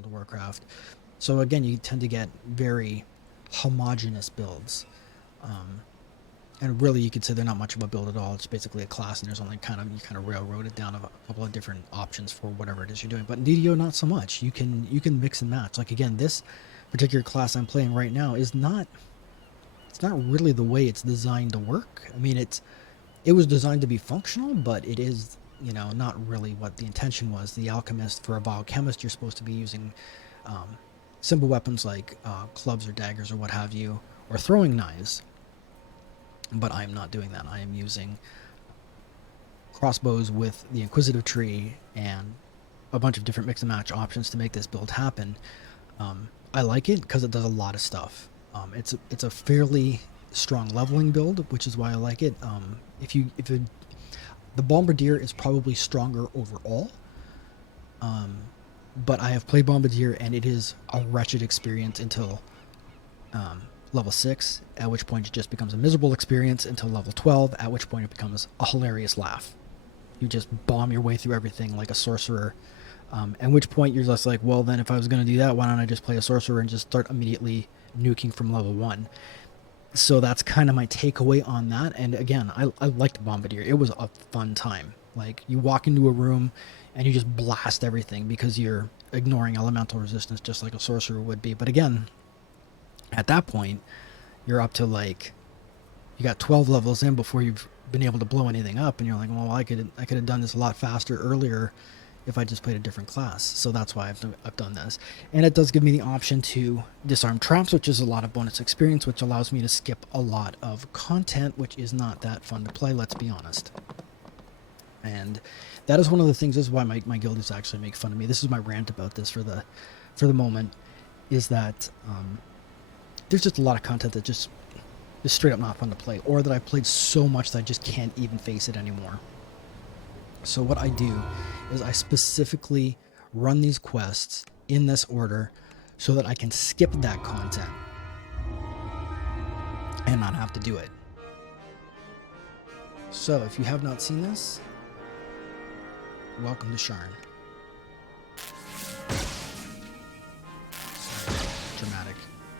World of Warcraft. So again, you tend to get very homogenous builds. And really, you could say they're not much of a build at all. It's basically a class, and there's only you kind of railroad it down a couple of different options for whatever it is you're doing. But in DDO, not so much. You can mix and match. Like again, this particular class I'm playing right now is not. It's not really the way it's designed to work. I mean, it was designed to be functional, but it is, you know, not really what the intention was. The alchemist, for a biochemist, you're supposed to be using simple weapons like clubs or daggers or what have you, or throwing knives. But I'm not doing that. I am using crossbows with the Inquisitive Tree and a bunch of different mix and match options to make this build happen. I like it because it does a lot of stuff. It's a fairly strong leveling build, which is why I like it. The Bombardier is probably stronger overall, but I have played Bombardier and it is a wretched experience until level 6, at which point it just becomes a miserable experience, until level 12, at which point it becomes a hilarious laugh. You just bomb your way through everything like a sorcerer, at which point you're just like, well then if I was going to do that, why don't I just play a sorcerer and just start immediately nuking from level 1. So that's kind of my takeaway on that. And again, I liked Bombardier. It was a fun time. Like, you walk into a room and you just blast everything because you're ignoring elemental resistance just like a sorcerer would be. But again, at that point, you're up to like, you got 12 levels in before you've been able to blow anything up, and you're like, well, I could have done this a lot faster earlier if I just played a different class. So that's why I've done this. And it does give me the option to disarm traps, which is a lot of bonus experience, which allows me to skip a lot of content, which is not that fun to play, let's be honest. And that is one of the things, this is why my guildies actually make fun of me. This is my rant about this for the moment, is that there's just a lot of content that just is straight up not fun to play, or that I've played so much that I just can't even face it anymore. So what I do is I specifically run these quests in this order so that I can skip that content and not have to do it. So if you have not seen this, welcome to Sharn. Sorry, dramatic.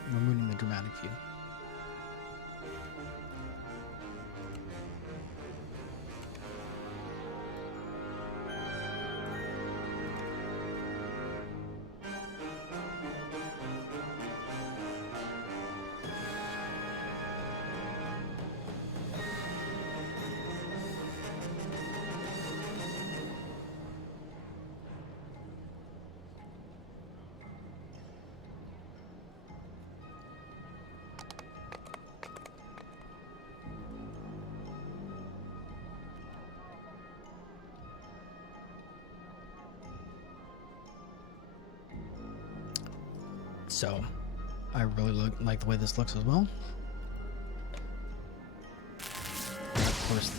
I'm removing the dramatic view. So, I really like the way this looks as well. And of course,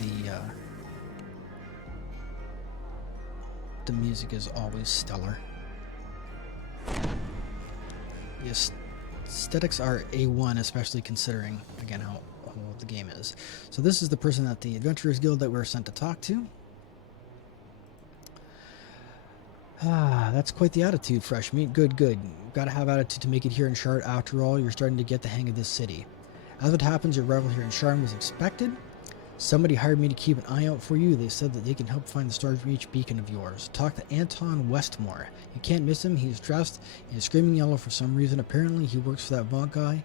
the music is always stellar. The aesthetics are A1, especially considering, again, how old the game is. So this is the person at the Adventurers Guild that we're sent to talk to. Ah, that's quite the attitude, fresh meat. Good, good. Gotta have attitude to make it here in Sharn. After all, you're starting to get the hang of this city. As it happens, your arrival here in Sharn was expected. Somebody hired me to keep an eye out for you. They said that they can help find the Starreach beacon of yours. Talk to Anton Westmore. You can't miss him. He's dressed in screaming yellow for some reason. Apparently, he works for that Vaught guy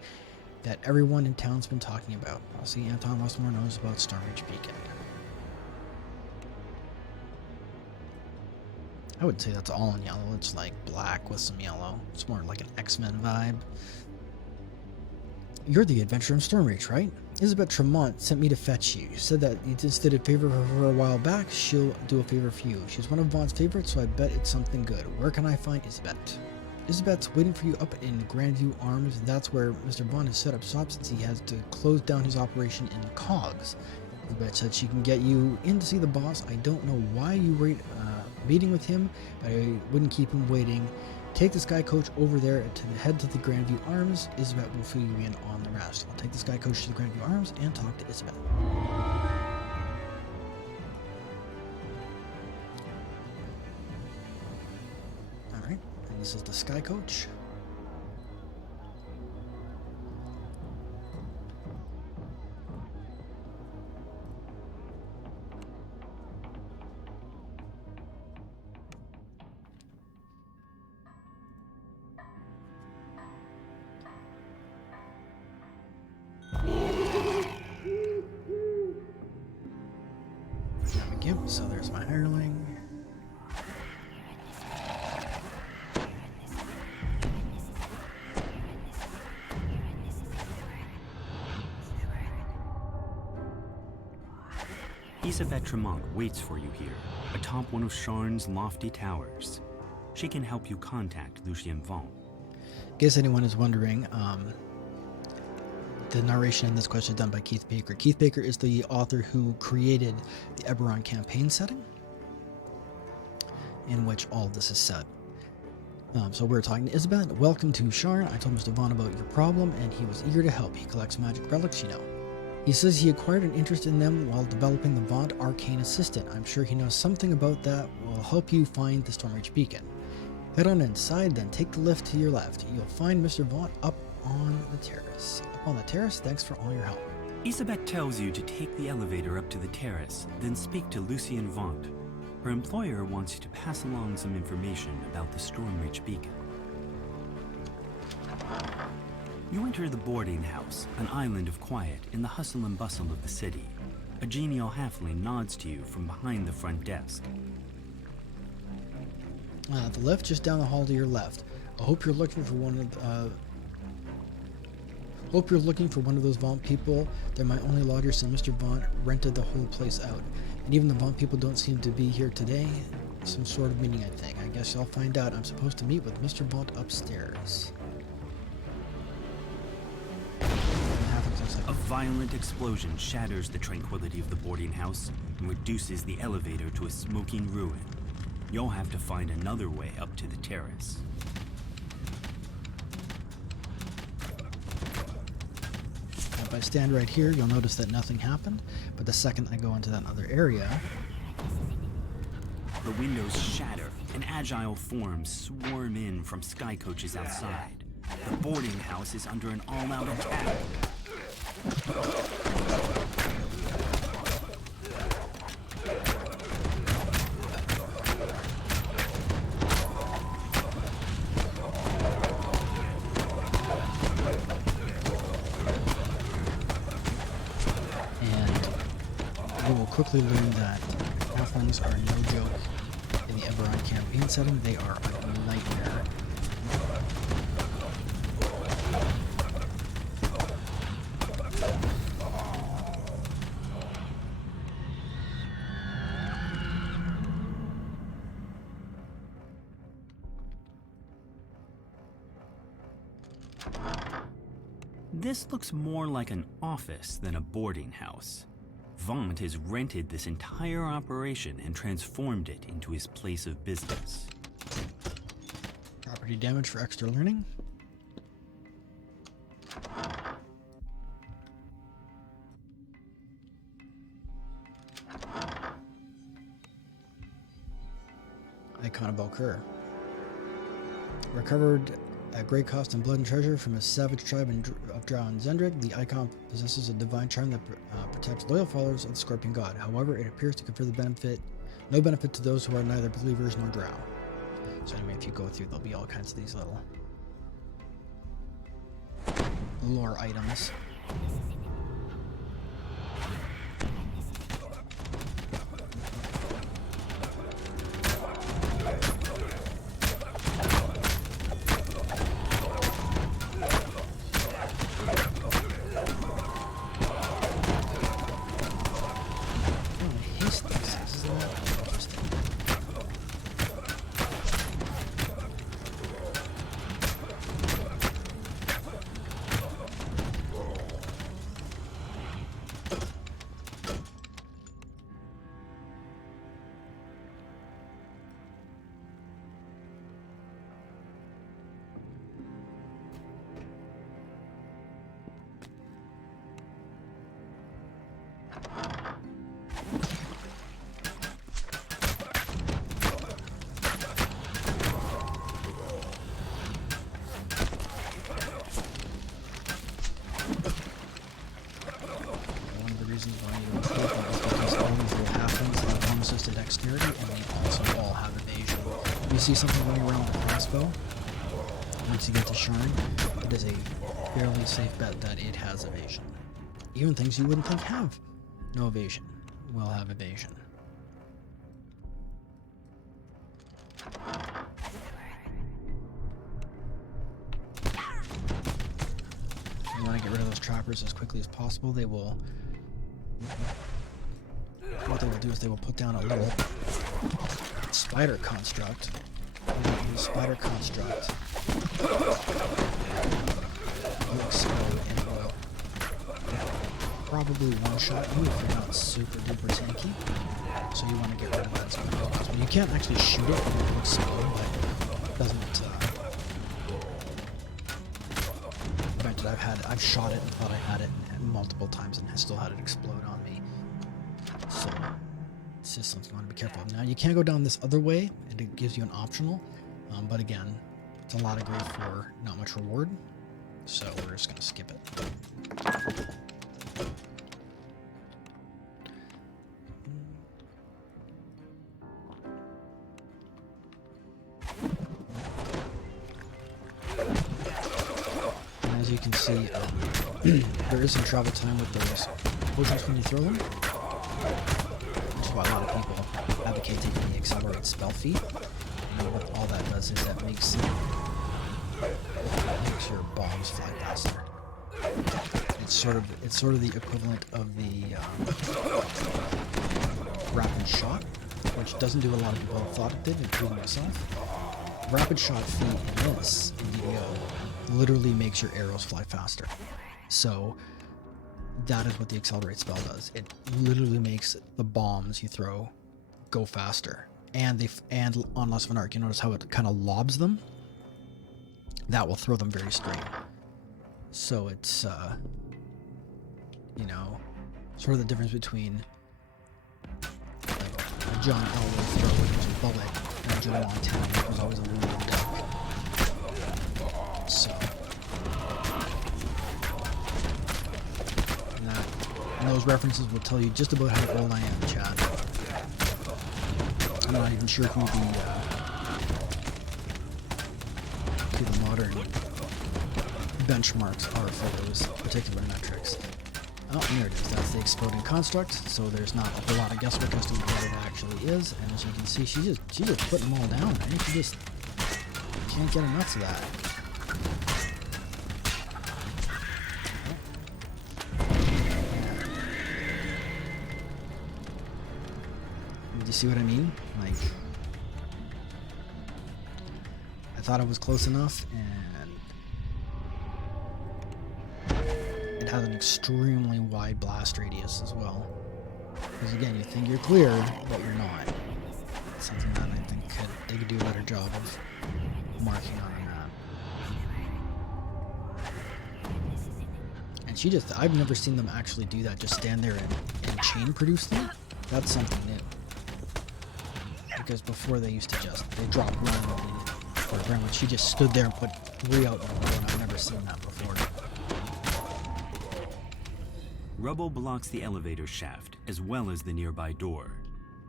that everyone in town's been talking about. I'll see Anton Westmore knows about Starreach beacon. I wouldn't say that's all in yellow. It's like black with some yellow. It's more like an X-Men vibe. You're the adventurer in Stormreach, right? Isabeth Tremont sent me to fetch you. You said that you just did a favor for her a while back. She'll do a favor for you. She's one of Vaught's favorites, so I bet it's something good. Where can I find Isabeth? Isabeth's waiting for you up in Grandview Arms. That's where Mr. Vaughn has set up shop since he has to close down his operation in Cogs. Isabeth said she can get you in to see the boss. I don't know why you were meeting with him, but I wouldn't keep him waiting. Take the Sky Coach over there to head to the Grandview Arms. Isabeth will fill you in on the rest. I'll take the Sky Coach to the Grandview Arms and talk to Isabeth. Alright, This is the Sky Coach. So there's my hireling. Isabet Tremont waits for you here, atop one of Sharn's lofty towers. She can help you contact Lucien Vaughn. In case anyone is wondering, the narration in this quest is done by Keith Baker. Keith Baker is the author who created the Eberron campaign setting, in which all of this is set. So we're talking to Isabet. Welcome to Sharn. I told Mr. Vaughn about your problem, and he was eager to help. He collects magic relics, you know. He says he acquired an interest in them while developing the Vaughn Arcane Assistant. I'm sure he knows something about that will help you find the Stormreach Beacon. Head on inside, then take the lift to your left. You'll find Mr. Vaughn up on the terrace. Up on the terrace, thanks for all your help. Isabet tells you to take the elevator up to the terrace, then speak to Lucien Vaughn. Her employer wants you to pass along some information about the Stormreach Beacon. You enter the boarding house, an island of quiet in the hustle and bustle of the city. A genial halfling nods to you from behind the front desk. The lift just down the hall to your left. I hope you're looking for one of those Vaughn people. They're my only lodgers, and Mr. Vaughn rented the whole place out. And even the Vaughn people don't seem to be here today. Some sort of meeting, I think. I guess I'll find out. I'm supposed to meet with Mr. Vaughn upstairs. A violent explosion shatters the tranquility of the boarding house and reduces the elevator to a smoking ruin. You'll have to find another way up to the terrace. If I stand right here, you'll notice that nothing happened, but the second I go into that other area... The windows shatter and agile forms swarm in from sky coaches outside. The boarding house is under an all-out attack. You will quickly learn that halflings are no joke in the Eberron campaign setting. They are a nightmare. This looks more like an office than a boarding house. Vaughn has rented this entire operation and transformed it into his place of business. Property damage for extra learning. Icon of Balkur. Recovered at great cost in blood and treasure from a savage tribe of Drow and Zendrick. The icon possesses a divine charm that protects loyal followers of the Scorpion God. However, it appears to confer no benefit to those who are neither believers nor Drow. So anyway, if you go through, there'll be all kinds of these little lore items. reasons why you improve them is because all these little halflings have bonuses to dexterity, and they also all have evasion. If you see something running around with a crossbow, once you get to Sharn, it is a fairly safe bet that it has evasion. Even things you wouldn't think have no evasion will have evasion. You want to get rid of those trappers as quickly as possible. They will... What they will do is they will put down a little spider construct. The spider construct will explode and will probably one-shot you if you're not super duper tanky. So you want to get rid of that as quickly as possible. You can't actually shoot it and it will explode, but it doesn't... Granted, I've shot it and thought I had it multiple times and still had it explode on me. So it's just something you want to be careful of. Now you can go down this other way, and it gives you an optional, but again, it's a lot of grief for not much reward, so we're just going to skip it. And as you can see, there is some travel time with those potions when you throw them. Which is why a lot of people advocate taking the accelerate spell feat. And what all that does is that makes your bombs fly faster. It's sort of the equivalent of the rapid shot, which doesn't do a lot of people thought it did, including myself. Rapid shot feat in this in DDO literally makes your arrows fly faster. So that is what the accelerate spell does. It literally makes the bombs you throw go faster. And on Lust of an Arc, you notice how it kind of lobs them? That will throw them very straight. So it's, you know, sort of the difference between a John Elway throw, which was a bullet, and a Joe Montana, which was always a wounded duck. So... And those references will tell you just about how old I am, chat. I'm not even sure who the modern benchmarks are for those particular metrics. Oh, and there it is. That's the exploding construct. So there's not a whole lot of guesswork as to what it actually is. And as you can see, she's just putting them all down. Right? She just can't get enough of that. Do you see what I mean? Like, I thought it was close enough, and it has an extremely wide blast radius as well. Because again, you think you're clear, but you're not. It's something that I think they could do a better job of marking on that. And I've never seen them actually do that, just stand there and chain produce them. That's something new. Because before they used to they drop randomly for a ground. She just stood there and put 3 out in a row, and I've never seen that before. Rubble blocks the elevator shaft, as well as the nearby door.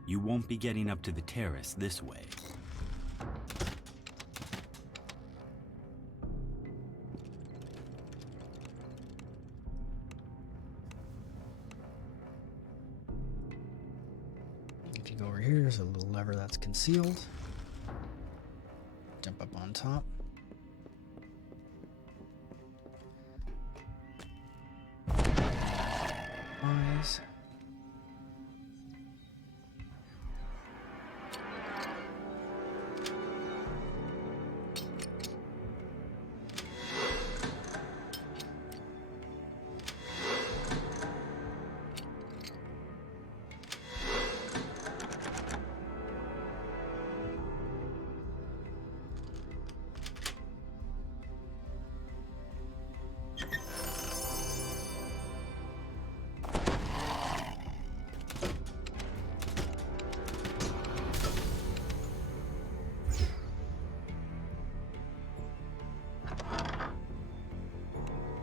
You won't be getting up to the terrace this way. If you go over here, there's a little lever that's concealed. Jump up on top. Eyes.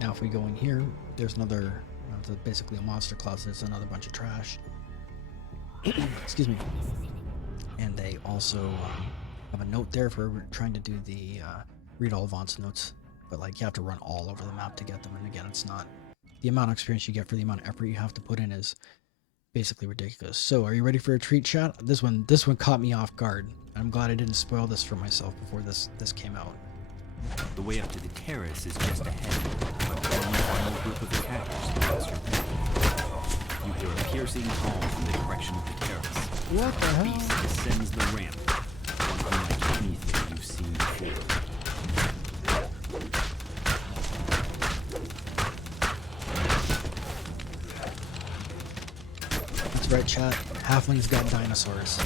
Now if we go in here, there's another it's basically a monster class. It's another bunch of trash. Excuse me. And they also have a note there for trying to do the read all of Vaunt's notes, but like you have to run all over the map to get them. And again, it's not the amount of experience you get for the amount of effort you have to put in is basically ridiculous. So, are you ready for a treat, chat? This one caught me off guard. I'm glad I didn't spoil this for myself before this came out. The way up to the terrace is just ahead. One final group of attackers. You hear a piercing call from the direction of the terrace. What the hell? Beast descends the ramp, one unlike anything you've seen before. That's right, chat. Halflings got dinosaurs.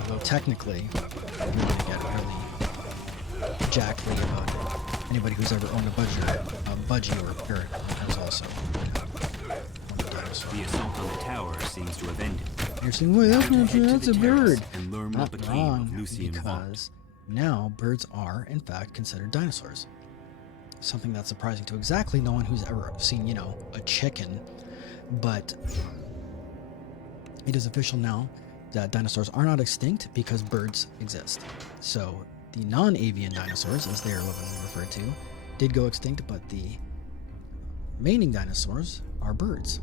Although technically, you're going to get really jackly about anybody who's ever owned a budgie or a parrot has also owned a dinosaur. The assault on the tower seems to have ended. You're saying, wait, that's not true, that's a bird. And learn Not what became wrong, of Lucy and Vaunt. because now birds are, in fact, considered dinosaurs. Something that's surprising to exactly no one who's ever seen, you know, a chicken. But it is official now that dinosaurs are not extinct because birds exist. So the non-avian dinosaurs, as they are lovingly referred to, did go extinct, but the remaining dinosaurs are birds.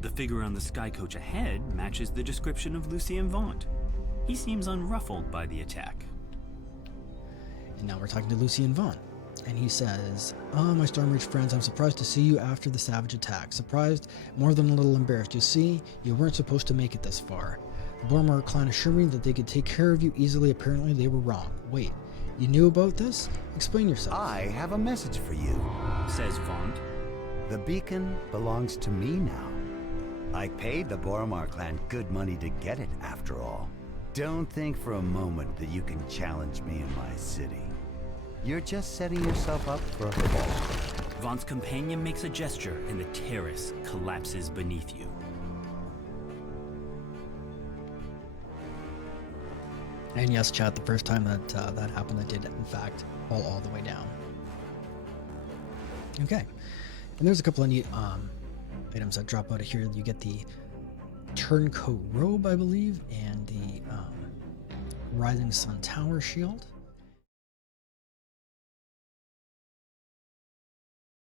The figure on the sky coach ahead matches the description of Lucy and Vaunt. He seems unruffled by the attack. And now we're talking to Lucy and Vaunt. And he says, my Stormreach friends, I'm surprised to see you after the savage attack. Surprised, more than a little embarrassed. You see, you weren't supposed to make it this far. The Boromar clan assured me that they could take care of you easily. Apparently they were wrong. Wait, you knew about this? Explain yourself. I have a message for you, Says Vaunt. The beacon belongs to me now. I paid the Boromar clan good money to get it, after all. Don't think for a moment that you can challenge me in my city. You're just setting yourself up for a fall. Vaunt's companion makes a gesture and the terrace collapses beneath you. And yes, chat, the first time that that happened, that did, in fact, fall all the way down. Okay. And there's a couple of neat items that drop out of here. You get the turncoat robe, I believe, and the Rising Sun Tower shield.